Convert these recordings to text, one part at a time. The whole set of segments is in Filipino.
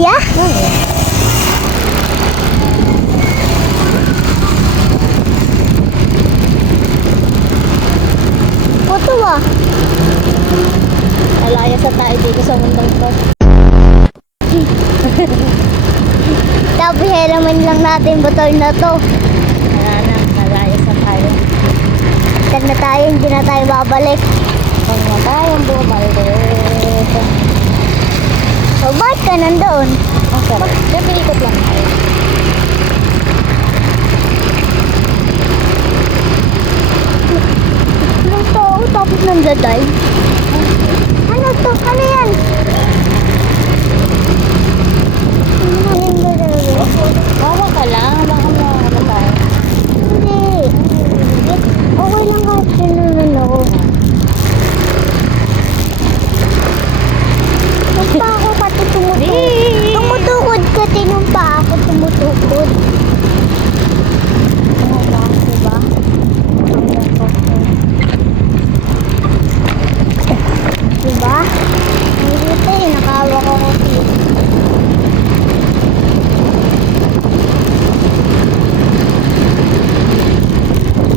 Kaya? Puto ah. Alayas na tayo dito sa mundong to. Tapos helaman lang natin butol na to. Wala na, alayas na tayo. Tag na tayo, hindi na tayo babalik. Huwag na tayong bumalik. O ba't ka nandoon? Ang sarap. Siyempre ikot lang tayo. Anong tao tapos nandaday? Ano to? Ano yan? Ano yan ba talaga? Bawa ka lang, baka ano tayo. Hindi. Okay lang kahit sinunan ako. Yung pa ako pati tumutukod. Tumutukod ka, tinong pa ako tumutukod. Ano ba? Diba? Diba? Ang dito eh, nakahawak ako kasi.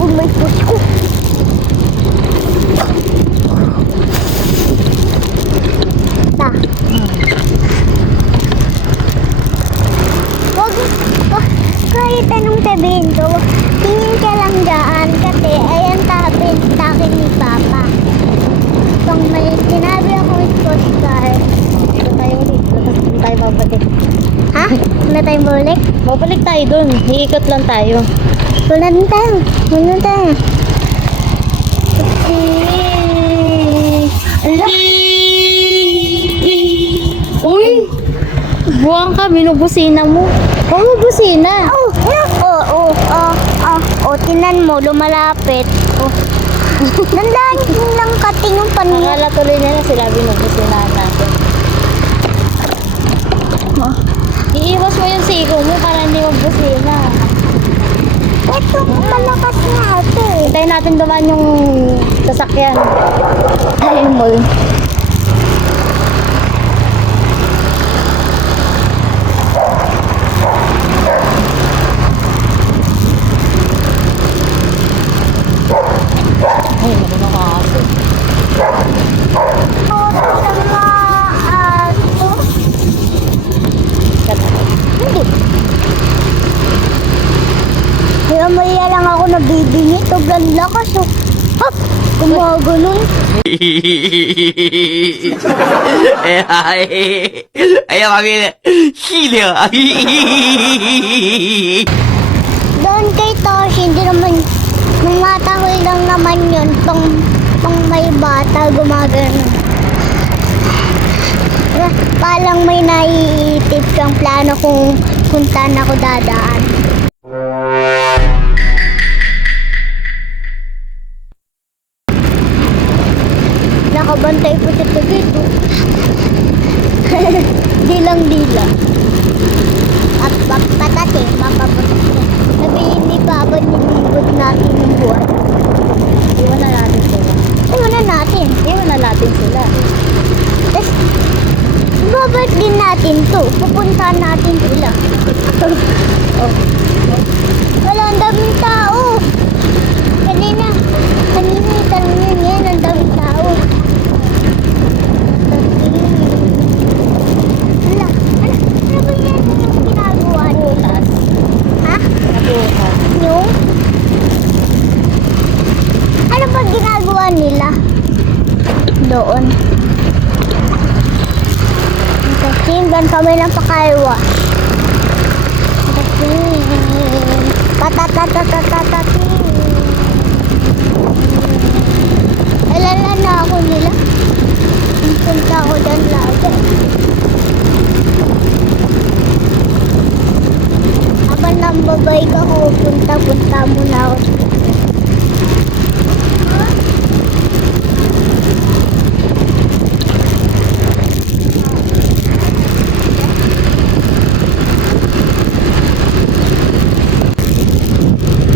Oh my gosh ko. Ta. Kahit anong sabihin ko, tingin ka lang dyan kasi ayan takin ni Papa. Pag may sinabi akong sports car. Dito tayo ulit. Tapos dito tayo babalik. Ha? Ano tayong bulik? Babalik tayo dun. Iikot lang tayo. Wala din tayo. Wala tayo. Ala! Uy! Buwang ka, binubusina mo. Oh, busina. Tinan mo, lumalapit. Oh. Nandaan lang kating yung panila. Akala tuloy nila sila binubusinahan natin. Iiwas mo yung siko mo para hindi magbusina. Ito, malakas nga ito eh. Hintayin natin dumaan yung sasakyan. Ayun mo. Ay, naku na kaso. Hindi. Kaya maya lang ako nabibingit. Sobrang lakas oh. Hop! Gumaganon. Ayaw kami na. Sino? Doon kay Tosh, hindi naman, mamatakoy lang naman yun. Pang may bata, gumagano. Palang may naiitip kang plano kung saan ako dadaan. Nakabantay po siya dito. Dilang-dila. At patatin, mapapatak niya. Sabihin ni Papa, nilibot natin yung buwan. Iwan na natin sila. Iwan na natin. Iwan na natin sila. Tapos, babalik din natin to. Pupuntahan natin sila. Oh. Wala, ang daming tao. Kanina itanong yun yan, ang daming tao. Ano ba yan yung ginagawa nila? Ha? Nabukas. Yung? Ano ba ginagawa nila? Doon. Simban kami ng pakaiwa. Patatatatatatin. Alala na ako nila. Punta ako dyan lagi. Habang nambabay ka ko, punta muna ako.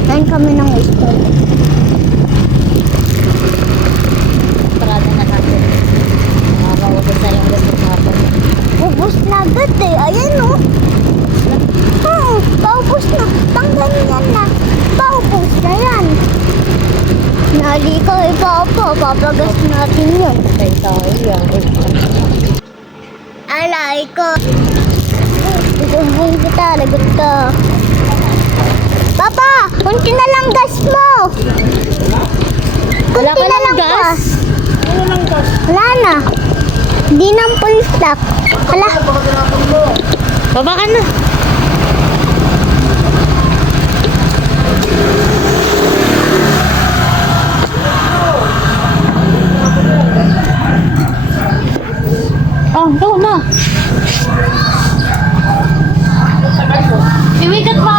Kain kami ng school. Parada na natin. Nakakaubos na yung gusto natin. Ubus na agad eh. Ayan mali ka kay Papa. Papagas natin yun. Patay tayo yan. Alay ko. Igumbong kita, lagot ka. Papa, kunti na lang gas mo. Wala Kunti ka na ng lang gas? Wala na. Di nang full stock. Hala. Baba ka na. Oh, go na. Iwikat pa.